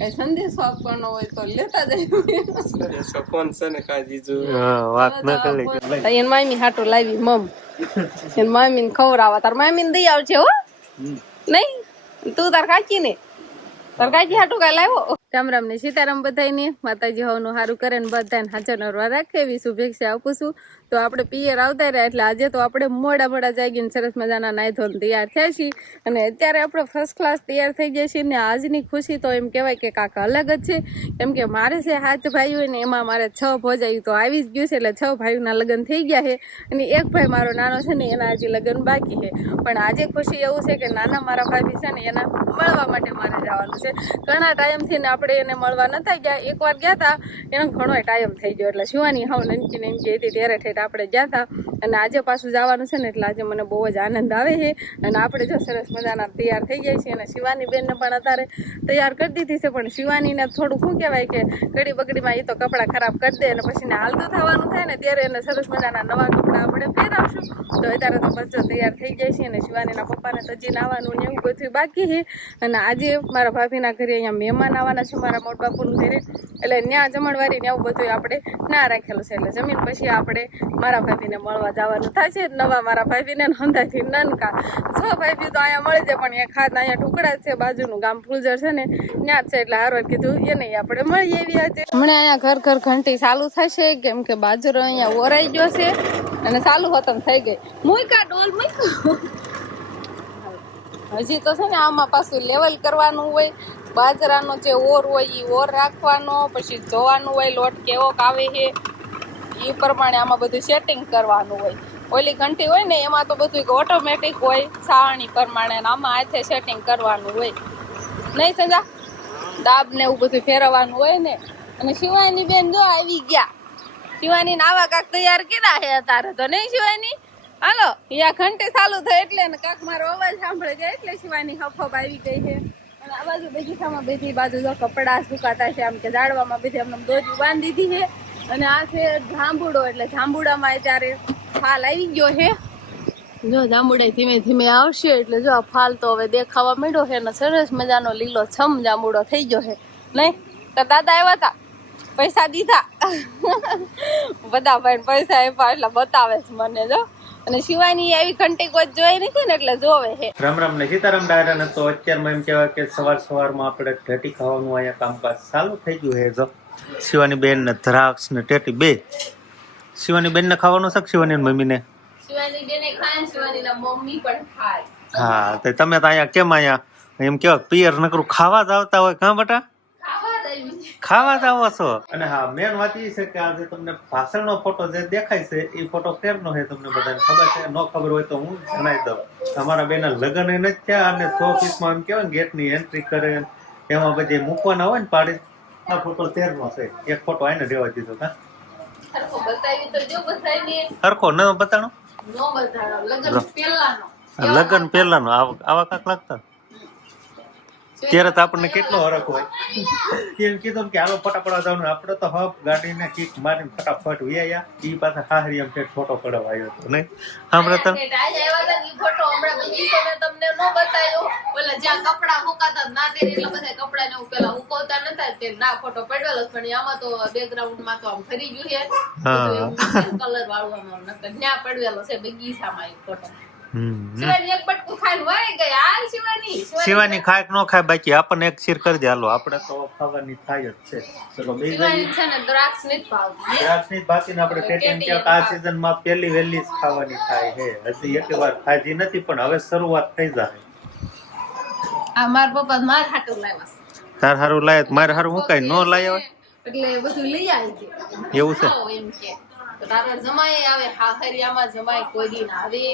કઈ સંદેશો આપવાનો હોય તો લેતા જાય કોણ છે ને કાજીજુ વાત ન કરી એન મામી હાટો લાવી મમ એન મામી ને ખવડાવવા તાર મામી ને દઈ આવશે હો નહીં તું તાર કાકી ને તાર કાકી હાટું કઈ લાવ્યો રામ રામ ને સીતારામ બધાને માતાજી હવનું સારું કરે ને બધાને હાજર નરવા રાખે એવી શુભેચ્છા આપું છું તો આપણે પિયર આવતા રહ્યા એટલે આજે તો આપણે મોડા જાગીને સરસ મજાના નાઈ ધોઈને તૈયાર થયા છીએ અને અત્યારે આપણે ફર્સ્ટ ક્લાસ તૈયાર થઈ ગયા છીએ ને આજની ખુશી તો એમ કહેવાય કે કાંક અલગ જ છે કેમ કે મારે છે 7 ભાઈઓ ને એમાં મારે 6 ભોજાઈ તો આવી જ ગયું છે એટલે 6 ભાઈઓના લગ્ન થઈ ગયા છે અને એક ભાઈ મારો નાનો છે ને એના હજી લગ્ન બાકી છે પણ આજે ખુશી એવું છે કે નાના મારા ભાભી છે ને એના મળવા માટે મારે જવાનું છે ઘણા ટાઈમથી ને આપણે એને મળવા નતા ગયા એકવાર ગયા હતા એનો ઘણો ટાઈમ થઈ ગયો એટલે શિવાની હાવ નનકી નનકી હતી ત્યારે ઠેઠ આપણે ગયા હતા અને આજે પાછું જવાનું છે ને એટલે આજે મને બહુ જ આનંદ આવે છે અને આપણે જો સરસ મજાના તૈયાર થઈ જાય છે અને શિવાની બેનને પણ અત્યારે તૈયાર કરી દીધી છે પણ શિવાનીને થોડું શું કહેવાય કે ઘડી બગડીમાં એ તો કપડાં ખરાબ કરી દે અને પછી ને હાલતું થવાનું થાય ને ત્યારે એને સરસ મજાના નવા કપડાં આપણે પહેરાવશું તો અત્યારે તો બચ્ચો તૈયાર થઈ જાય છે અને શિવાનીના પપ્પાને તો હજી નાવાનું ને એવું બધું બાકી છે અને આજે મારા ભાભીના ઘરે અહીંયા મહેમાન આવવાના છે મારા મોટ બાપુનું ઘરે એટલે ત્યાં જમણવારી ને એવું બધું આપણે ના રાખેલું છે એટલે જમીન પછી આપણે મારા ભાભીને મળવા જવાનું થાય છે નવા મારા ભાભીને હંધાથી નનકા 6 ભાભી તો અહીંયા મળી જાય પણ એક હાથ અહીંયા ટુકડા જ છે બાજુનું ગામ ફૂલજર છે ને ત્યાં જ છે એટલે હારવાર કીધું એને આપણે મળી આવી આજે હમણાં અહીંયા ઘર ઘંટી ચાલુ થશે કેમ કે બાજરો અહીંયા ઓરાઈ ગયો છે અને ચાલુ ખતમ થઈ ગઈ મૂકા ડોલ મૂક્યું હજી તો છે ને આમાં પાછું લેવલ કરવાનું હોય બાજરાનો જે ઓર હોય એ ઓર રાખવાનો પછી જોવાનું હોય લોટ કેવોક આવે છે એ પ્રમાણે આમાં બધું સેટિંગ કરવાનું હોય ઓલી ઘંટી હોય ને એમાં તો બધું ઓટોમેટિક હોય છાણી પ્રમાણે આમાં હાથે સેટિંગ કરવાનું હોય નહીં સંજા દાબ ને એવું બધું ફેરવવાનું હોય ને અને શિવાની બેન જો આવી ગયા શિવાની ને આવા કાક તૈયાર કર્યા છે અત્યારે તો નહીં શિવાની હાલો યા ઘંટી ચાલુ થાય એટલે ને કાક મારો અવાજ સાંભળે જાય એટલે શિવાની હફપ આવી ગઈ છે અને આ બાજુ બગીચામાં બધી બાજુ જો કપડા સુકાતા છે આમ કે ઝાડવામાં બધી અમને દોરી બાંધી દીધી છે અને આ છે જાંબુડો એટલે જાંબુડામાં અત્યારે ફાલ આવી ગયો છે જો જાંબુડા ધીમે ધીમે આવશે એટલે જો આ ફાલ તો હવે દેખાવા માંડ્યો છે ને સરસ મજાનો લીલો છમ જાંબુડો થઈ ગયો છે નહીં તો દાદા આવ્યા હતા પૈસા દીધા બધા ભાઈ પૈસા આપ્યા એટલે બતાવે છે મને જો અને શિવાની આવી ઘંટી કોઈ જોઈ નથી ને એટલે જોવે છે રામ રામ ને સીતારામ ડાયરા તો અત્યારમાં એમ કહેવાય કે સવારમાં આપણે ટેટી ખાવાનું અહીંયા કામકાજ ચાલુ થઈ ગયું છે જો શિવાની બેન ને દ્રાક્ષ ને ટેટી બે શિવાની બેન ને ખાવાનું છે શિવાની મમ્મી ને શિવાની બેને ખાય શિવાની ના મમ્મી પણ ખાય હા તો તમે તો અહીંયા કેમ અહીંયા એમ કેવાય પિયર નકરું ખાવા જ આવતા હોય કાં બટા ખાવા જ આવો છો અને હા મેન વાત એ છે કે આજે તમને ભાષણનો ફોટો જે દેખાય છે એ ફોટો કેરનો છે તમને બધાને ખબર છે ન ખબર હોય તો હું જણાવી દઉં તમારા બેના લગ્ન નથી થયા અને 100 પીસમાં એમ કહેવાય ને ગેટની એન્ટ્રી કરે એમાં બધી મૂકવાના હોય ને પાડી આ ફોટો તેરનો છે એક ફોટો આને રહેવા દીધો કા હરખો ન બતાણો લગ્ન પહેલાનો આવા કાંક લાગતા ત્યારે તો આપણને કેટલો હરખ હોય એમ કીધું કે હાલો ફટાફટ જવાનું આપણે તો હપ ગાડીને કિક મારીને ફટાફટ વ્યાયા ઈ પાછા હાહરી એમ ફોટો પડાવવા આવ્યો હતો નહીં આપણે તો ફોટો હમણાં બીજી તમને ન બતાવ્યો ઓલા જ્યાં કપડા હુકાતા ના તે એટલે બધા કપડા ને પેલા હુકવતા નતા તે ના ફોટો પડેલો પણ આમાં તો બેકગ્રાઉન્ડ માં તો આમ ફરી ગયું છે કલર વાળું આમાં નકર ન્યા પડવેલો છે બગીચામાં એક ફોટો શિવાની ખાય કે ન ખાય બાકી આપણને એક શીર કરી દે હાલો આપણે તો ખાવાની થાય જ છે ચલો બે દ્રાક્ષ ની બાકી આપણે પેટીએમ કે આ સીઝન માં પહેલી વહેલી જ ખાવાની થાય છે હજી એક વાર ખાધી નથી પણ હવે શરૂઆત થઈ જાય આ માર પપ્પા માર હાટુ લાવ્યા તાર હારું લાય માર હારું હું કઈ ન લાય એટલે બધું લઈ આવી એવું છે એમ કે તારે જમાઈ આવે હાહરિયામાં જમાઈ કોઈ દી ના આવે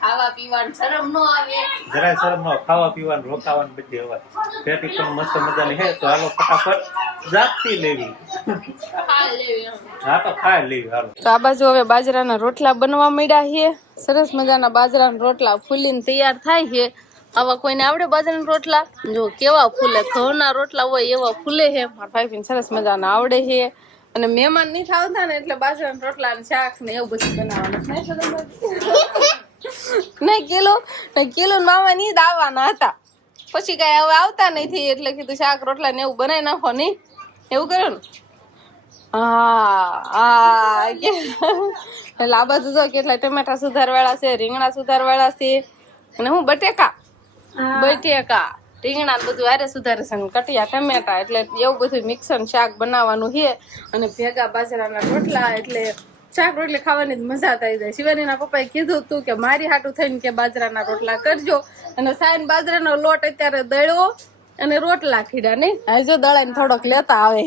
ખાવા પીવાનું શરમ નો આવે જરાય શરમ નો ખાવા પીવાનું રોકાવાનું બધી હવે પેટી પણ મસ્ત મજાની હે તો હાલો ફટાફટ જાગતી લેવી હા તો ખાઈ લેવી હાલો તો આ બાજુ હવે બાજરાના રોટલા બનવા માંડ્યા છે સરસ મજાના બાજરાના રોટલા ફૂલીને તૈયાર થાય છે આવા કોઈને આવડે બાજરાના રોટલા જો કેવા ફૂલે ઘઉંના રોટલા હોય એવા ફૂલે છે મારા ભાઈ સરસ મજાના આવડે છે અને મહેમાન નહીં આવતા ને એટલે બાજરાના રોટલા ને શાક ને એવું બધું બનાવવાનું નહીં કિલો મામા ની દાવાના હતા પછી કઈ હવે આવતા નથી એટલે કીધું શાક રોટલા ને એવું બનાવી નાખો નહીં એવું કર્યું ને હા એટલે આ બાજુ જો કેટલા ટમેટા સુધારવાળા છે, રીંગણા સુધારવાળા છે અને હું બટેકા રીંગણા બધું હારે સુધારે છે, કટિયા ટમેટા એટલે એવું બધું મિક્સર શાક બનાવવાનું છે અને ભેગા બાજરાના રોટલા એટલે શાક રોટલી ખાવાની જ મજા આવી જાય. શિવાનીના પપ્પાએ કીધું હતું કે મારી હાટું થઈને કે બાજરાના રોટલા કરજો અને સાઈન બાજરાનો લોટ અત્યારે દળ્યો અને રોટલા ખીડા નહીં હજુ દળાઈને થોડોક લેતા આવે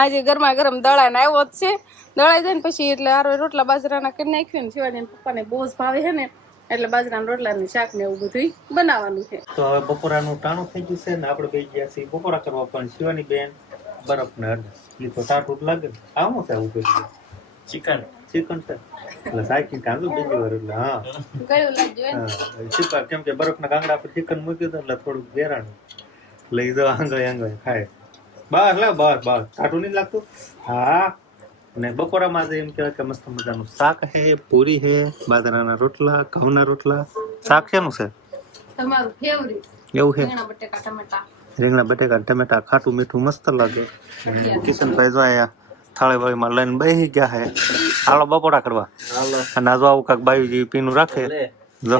આજે ગરમા ગરમ દળાઈને આવ્યો જ છે. દળાઈ જાય ને પછી એટલે આરો રોટલા બાજરાના કરી નાખ્યું ને શિવાની પપ્પાને બહુ જ ભાવે છે ને એટલે બાજરાના રોટલા ને શાક ને એવું બધું બનાવવાનું છે. તો હવે બપોરાનું ટાણું થઈ ગયું છે ને આપણે બે ગયા છીએ બપોરા કરવા પણ શિવાની બેન બરફ ને હરદે તો ટાટું લાગે ને આવું છે એવું ચિકન છે એટલે સાચી કાંદો બીજી વાર એટલે હા કયું લાગ્યું ચિકન કેમ કે બરફના કાંગડા પર ચિકન મૂક્યું હતું એટલે થોડુંક વેરાણું લઈ જાઓ આંગળે ખાય બસ લે બસ ટાટું નહીં લાગતું. હા ને બપોરામાં એમ કહેવાય કે મસ્ત મજાનું શાક છે, પૂરી છે, બાજરાના રોટલા, ઘઉંના રોટલા. શાક શેનું છે તમારું ફેવરિટ? એવું છે રીંગણા બટેકા ટમેટા ખાટું મીઠું મસ્ત લાગે. કિશનભાઈ જો અહીંયા થાળી વાળીમાં લઈને બેસી ગયા છે. હાલો બપોરા કરવા અને આ જો આવું કાંક બાયુજી પીનું રાખે જો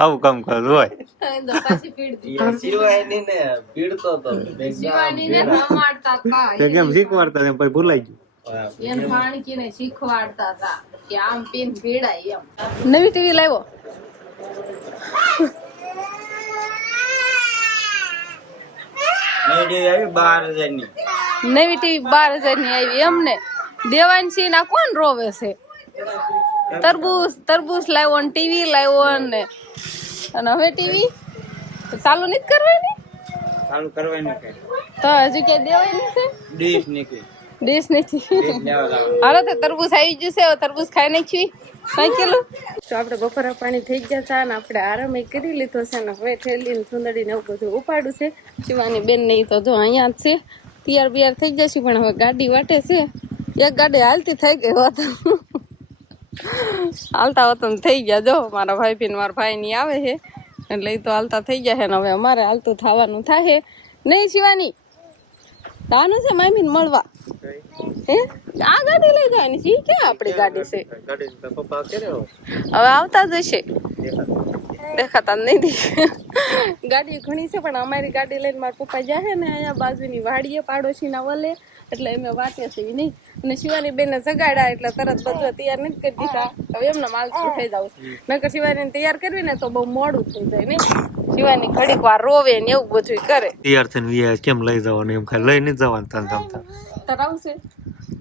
આવું કામ કર હોય કેમ શીખવાડતા એમ પછી ભૂલાઈ ગયું. શીખવાડતા હતા કે આમ પીન પીડાય એમ. નવી ટીવી લાવ્યો નવી ટીવી 12,000 ની આવી એમને દેવાંશી ના કોણ રોવે છે? તરબૂચ લાવ્યો ને ટીવી લાવ્યો ને અને હવે ટીવી ચાલુ નથી કરવાની તો હજુ ક્યાં દેવાય નથી ડીશ નથી. હાલો તો તરબૂચ આવી ગયું છે તરબૂચ ખાઈ નાખ્યું કઈ કેલું. તો આપણે બપોરા પાણી થઈ ગયા હતા ને આપણે આરામ કરી લીધો છે ને હવે ઠેલી ને સુંદડી ને એવું બધું ઉપાડું છે. શિવાની બેન નહીં તો જો અહીંયા જ છે તૈયાર બિયાર થઈ જશે પણ હવે ગાડી વાટે છે. એક ગાડી હાલતી થઈ ગઈ હોત હાલતા હોત થઈ ગયા જો મારા ભાઈ પીને મારા ભાઈ ની આવે છે એટલે એ તો હાલતા થઈ ગયા છે ને હવે અમારે હાલતું થવાનું થાય નહીં. શિવાની તાનું છે મામી ને મળવા હે આ ગાડી લઈ જવાની છે ક્યાં આપણી ગાડી છે હવે આવતા જ હશે દેખાતા નહીં ગાડી ઘણી છે પણ અમારી ગાડી લઈને મારા પપ્પા જાય ને અહીંયા બાજુની વાડીએ પાડોશીના વલે એટલે અમે વાંચે છે નહીં અને શિવાની બેને જગાડ્યા એટલે તરત બધું તૈયાર નથી કરી દીધા. હવે એમને માલ થઈ જાવ નકર શિવાની તૈયાર કરવી ને તો બહુ મોડું થઈ જાય નહીં. શિવાની ઘડીક વાર રોવે ને એવું બધું કરે. તૈયાર થઈને કેમ લઈ જવાનું એમ ખાલી લઈ નથી જવાનું તાર આવશે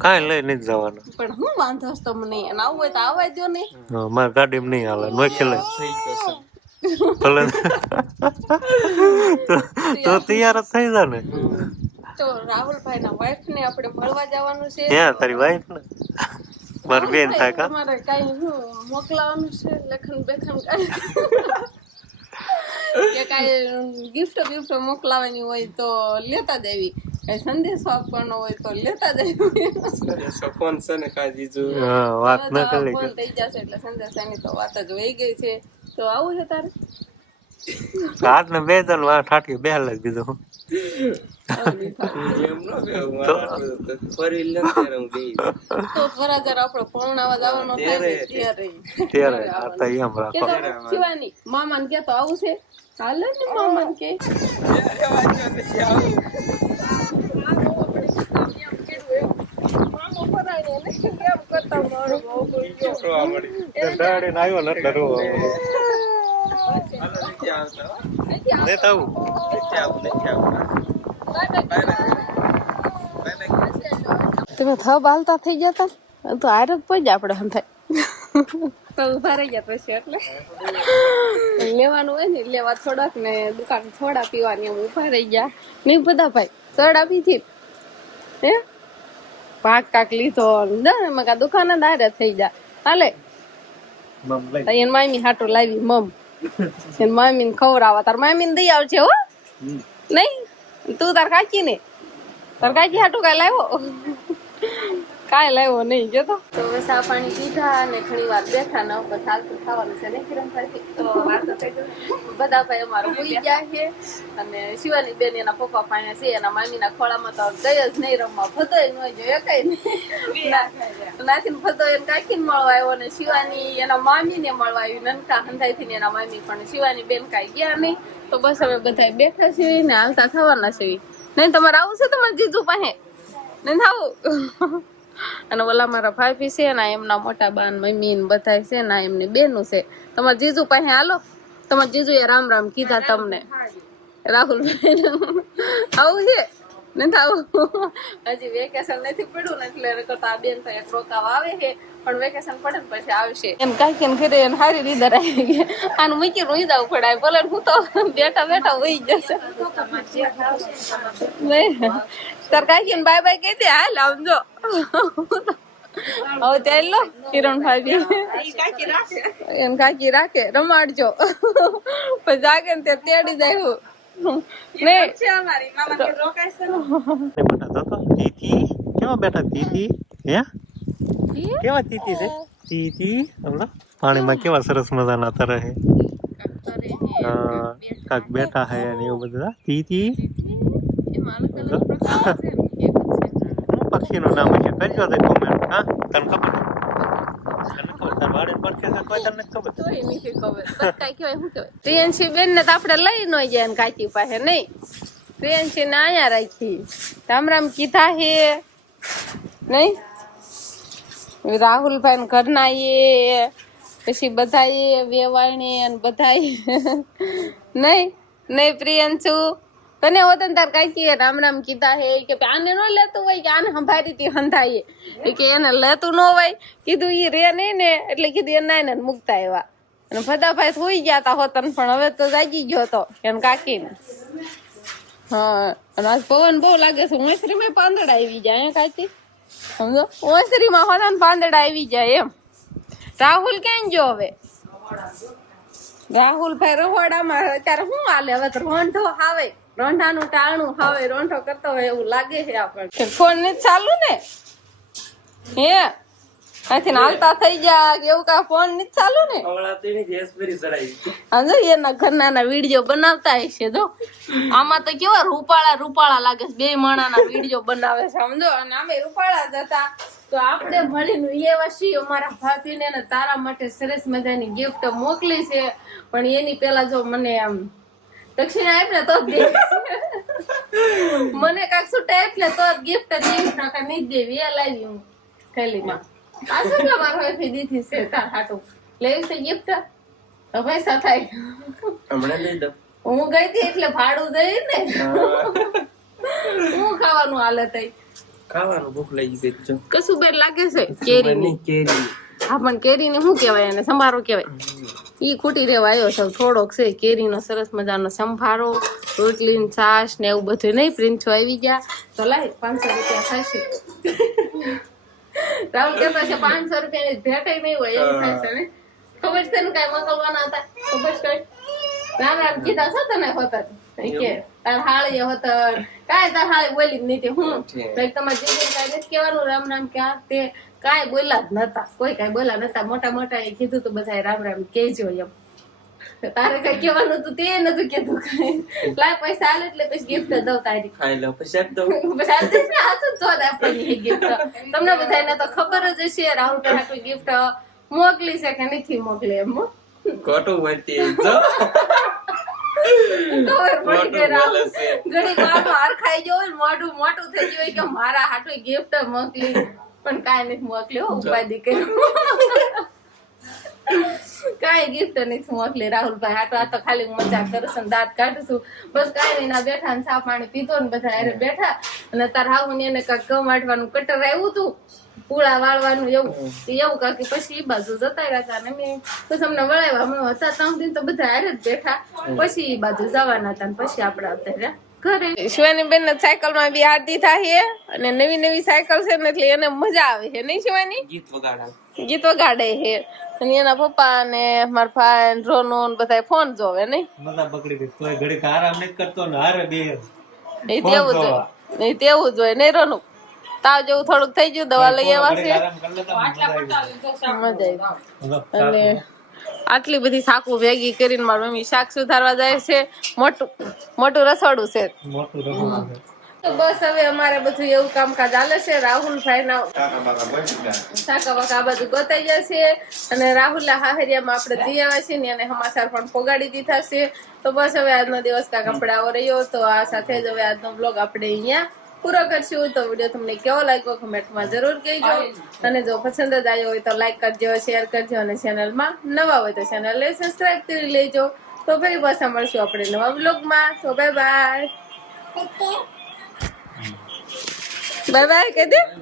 કાંઈ લઈ નથી જવાનું પણ હું વાંધો તમને અને આવું હોય તો આવવા દો ને મારી ગાડીમાં નહીં હાલે નોખી લઈ ભલે તો તૈયાર જ થઈ જાય ને. તો રાહુલભાઈ ના વાઈફ ને આપણે મળવા જવાનું છે. હે તારી વાઈફ ને મારી બેન થાય કા તમારે કઈ મોકલાવાનું છે લખન બેખન કે કઈ ગિફ્ટ મોકલાવાની હોય તો લેતા દેવી, કઈ સંદેશો આપવાનો હોય તો લેતા દેવી. ફોન છે ને કાજીજુ વાત ન કરી ફોન થઈ જશે એટલે સંદેશાની તો વાત જ વહી ગઈ છે. તો આવું છે તારે રાત ને બે જણ વા ઠાઠી બે લાગ દીધું મામા ને કે તો આવું છે હાલે ને મામા ને કે તમે થબ હાલતા થઈ જતા તો આર જ પડી જાય આપડે હંથાય ઉભા રહી ગયા પછી એટલે લેવાનું હોય ને લેવા થોડાક ને દુકાન થોડા પીવાની એમ ઉભા રહી ગયા નહીં બધા ભાઈ સોડા પીધી હે પાક કાક લીધો એમાં કા દુકાન જ આરે થઈ જાય હાલે એન મામી હાટો લાવી મમ એન મામી ને ખવડાવવા તાર મામી ને દઈ આવશે હો નહીં તું તાર કાચી ને તાર કાચી હાટું કઈ લાવ્યો કાંઈ લાવ્યો નહીં જતો. તો હવે ચા પાણી પીધા અને ઘણી વાર બેઠા ન ઉપર ચાલતું ખાવાનું છે ને કિરણભાઈ. તો વાતો થઈ ગઈ. બધા ભાઈ અમારો ભૂલી ગયા છે અને શિવાની બેન એના પપ્પા પાસે છે, એના મામીના ખોળામાં તો ગઈ જ નહીં રમવા. ફતોય ન જોયો કઈ નહીં. નાથી ફતો એને કાકીને મળવા આવ્યો ને શિવાની એના મામીને મળવા આવ્યું. નનકા હંધાઈથી ને એના મામી પણ શિવાની બેન કાંઈ ગયા નહીં. તો બસ હવે બધા બેઠા છે ને હાલતા થવાના છે. નહીં તમારે આવું છે તમારે જીજુ પાસે? નહીં થાવું. અને ઓલા મારા ભાઈ છે ને એમના મોટા બાન મમ્મી ને બધા છે ને એમની બેનું છે. તમારા જીજુ પાસે હાલો. તમારા જીજુ એ રામ રામ કીધા તમને. રાહુલભાઈ આવું છે નથી આવું. હજી વેકેશન નથી પડ્યું ને એટલે કરતા બેન તો એક રોકાવા આવે છે, પણ વેકેશન પડે ને પછી આવશે. એમ કાંઈ ને ઘરે એને સારી રીતે આવી ગયા. આનું મૂકી રોઈ જવું પડે. ભલે હું તો બેઠા બેઠા વહી જશે. તાર કાંઈ ને બાય બાય કહી દે. હાલ આવજો. હવે ત્યાં લો કિરણભાઈ એને કાકી રાખે રમાડજો. પછી જાગે ને ત્યાં તેડી જાય. પાણીમાં કેવા સરસ મજાના તરે છે. કાક બેઠા હે અને એવું બધું. તીતી પક્ષી નું નામ છે કરજો તો કોમેન્ટ. હા તને ખબર? પ્રિયંશી બેન ને તો આપડે લઈ ન જાય ને કાકી પાસે નહીં. પ્રિયંશી ને અહીંયા રાખી. રામ રામ કીધા હે નહીં. રાહુલભાઈ ને ઘરના એ પછી બધા વેવાણી બધા નહીં. નહીં પ્રિયંશુ તને હોતન તાર કાકી રામ રામ કીધા હે કે આને ન લેતું હોય કે આને સંભાળી હતી હંધાઈએ કે એને લેતું ન હોય. કીધું ઈ રે નહીં ને એટલે કીધું એના એને મુકતા એવા. અને ફદાભાઈ હોઈ ગયા તા હોતન પણ હવે તો જાગી ગયો હતો એને કાકી ને. હા અને આજ પવન બહુ લાગે છે. ઓસરી માં પાંદડા આવી જાય એમ કાકી સમજો. ઓસરી માં હોતન પાંદડા આવી જાય એમ. રાહુલ ક્યાં ગયો હવે? રાહુલભાઈ રહોડામાં અત્યારે શું હાલે હવે? તો રોંઢો આવે. રોંઢાનું ટાણું હવે રોંઢો કરતો હોય એવું લાગે છે આપણને. ફોન ને ચાલુ ને હે આથી હાલતા થઈ ગયા એવું કા? ફોન ને ચાલુ ને? એના ઘરના વિડીયો બનાવતા હશે. જો આમાં તો કેવા રૂપાળા રૂપાળા લાગે છે. બે માણાના વિડીયો બનાવે છે સમજો. અને અમે રૂપાળા જ હતા. તો આપણે મળીને એ વર્ષી અમારા ભાભીને ને તારા માટે સરસ મજાની ગિફ્ટ મોકલી છે. પણ એની પેલા જો મને આમ દક્ષિણા આપ ને તો જ મને કાક છૂટા આપ ને તો જ ગિફ્ટ દેવી. નાકા નહીં દેવી. એ લાવી હું થેલીમાં. આ શું કે મારો વાઈફે દીધી છે તાર હાટું લેવી છે ગિફ્ટ. તો પૈસા થાય હમણાં લઈ દઉં. હું ગઈ હતી એટલે ભાડું દઈ ને. હું ખાવાનું હાલે થઈ ખાવાનું ભૂખ લાગી ગઈ છે. કશું બેર લાગે છે કેરી. કેરી હા પણ કેરીને શું કહેવાય? એને સંભારો કહેવાય. ઈ ખૂટી રેવા આવ્યો છે થોડોક છે. કેરીનો સરસ મજાનો સંભારો, રોટલી ને છાશ ને એવું બધું. નહીં પ્રિન્સો આવી ગયા તો લાય 500 રૂપિયા થશે. રાહુલ કહેતો છે 500 રૂપિયાની ભેટ નહીં હોય એવું થાય છે ને. ખબર છે ને કઈ મોકલવાના હતા? ખબર છે રામ રામ કીધા છો તને હોતા કે તાર હાળી હોતર કાંઈ તાર હાળી બોલી જ નહીં. હું તમારે જીજુ કાંઈ નથી કહેવાનું રામ રામ ક્યાં તે કાંઈ બોલ્યા જ નતા. કોઈ કાંઈ બોલ્યા નતા. મોટા મોટા એ કીધું તું બધા રામ રામ કેજો એમ. તારે કઈ કહેવાનું હતું તે નતું કીધું કઈ. લાય પૈસા હાલે એટલે પછી ગિફ્ટ દઉં તારી. ખાઈ લો પછી આપ દઉં. પછી આપ દઈશ ને. હાથું જ આપવાની ગિફ્ટ. તમને બધાને તો ખબર જ હશે રાહુલ પહેલા કોઈ ગિફ્ટ મોકલી છે કે નથી મોકલી એમ. ખોટું બોલતી જો. ઘડી મોઢું હરખાઈ ગયો હોય મોઢું મોટું થઈ ગયું હોય કે મારા હાટુ ગિફ્ટ મોકલી પણ કાંઈ નથી મોકલ્યો. ઉપાધિ કર્યું કાંઈ ગિફ્ટ નથી મોકલી રાહુલભાઈ હાટુ. આ તો ખાલી મજાક કરું છું દાંત કાઢું છું બસ. કાંઈ નહીં ના બેઠા ને ચા પાણી પીધો ને બધા અરે બેઠા. અને તાર હાવું ને એને કાંઈક ઘઉં વાટવાનું કટર આવ્યું હતું પૂળા વાળવાનું એવું કાકી. પછી એ બાજુ જતા રહ્યા હતા ને મેં પછી અમને વળાવ્યા. અમે હતા 3 દિન તો બધા હારે જ બેઠા. પછી એ બાજુ જવાના હતા ને પછી આપણે આવતા રહ્યા ઘરે. શિવાની બેન ને સાયકલ માં બી હાથ દીધા છે અને નવી નવી સાયકલ છે ને એટલે એને મજા આવે છે નહીં શિવાની? ગીત વગાડે છે. અને એના પપ્પા ને મારા ભાઈ રોનુ બધા ફોન જોવે નહીં. મજા બગડી ગઈ. કોઈ ઘડીક આરામ નથી કરતો ને હારે બે એ તેવું જોઈએ નહીં રોનુ? તાવ જેવું થોડુંક થઈ ગયું, દવા લઈ આવ્યા છે. આરામ કરી લેતા મજા આવી. મજા આવી. અને આટલી બધી શાકુ ભેગી કરીને મારી મમ્મી શાક સુધારવા જાય છે. મોટું રસોડું છે. મોટું રસોડું છે. તો બસ હવે અમારે બધું એવું કામકાજ ચાલે છે. રાહુલભાઈ ના કાકા બાકા બની ગયા. શાકા વાકા આ બધું ગોતાઈ જશે. અને રાહુલના હાહરિયામાં આપણે જઈ આવ્યા છીએ ને એને સમાચાર પણ પોગાડી દીધા છે. તો બસ હવે આજનો દિવસ કાંક આપણે આવો રહ્યો. તો આ સાથે જ હવે આજનો બ્લોગ આપણે અહીંયા પૂરો કરશું. તો વિડીયો તમને કેવો લાગ્યો કમેન્ટમાં જરૂર કહેજો. અને જો પસંદ જ આવ્યો હોય તો લાઈક કરજો, શેર કરજો અને ચેનલમાં નવા હોય તો ચેનલને સબસ્ક્રાઇબ કરી લેજો. તો ફરી પાછા મળશું આપણે નવા બ્લોગમાં. તો બાય બાય. બાય બાય કહી દે.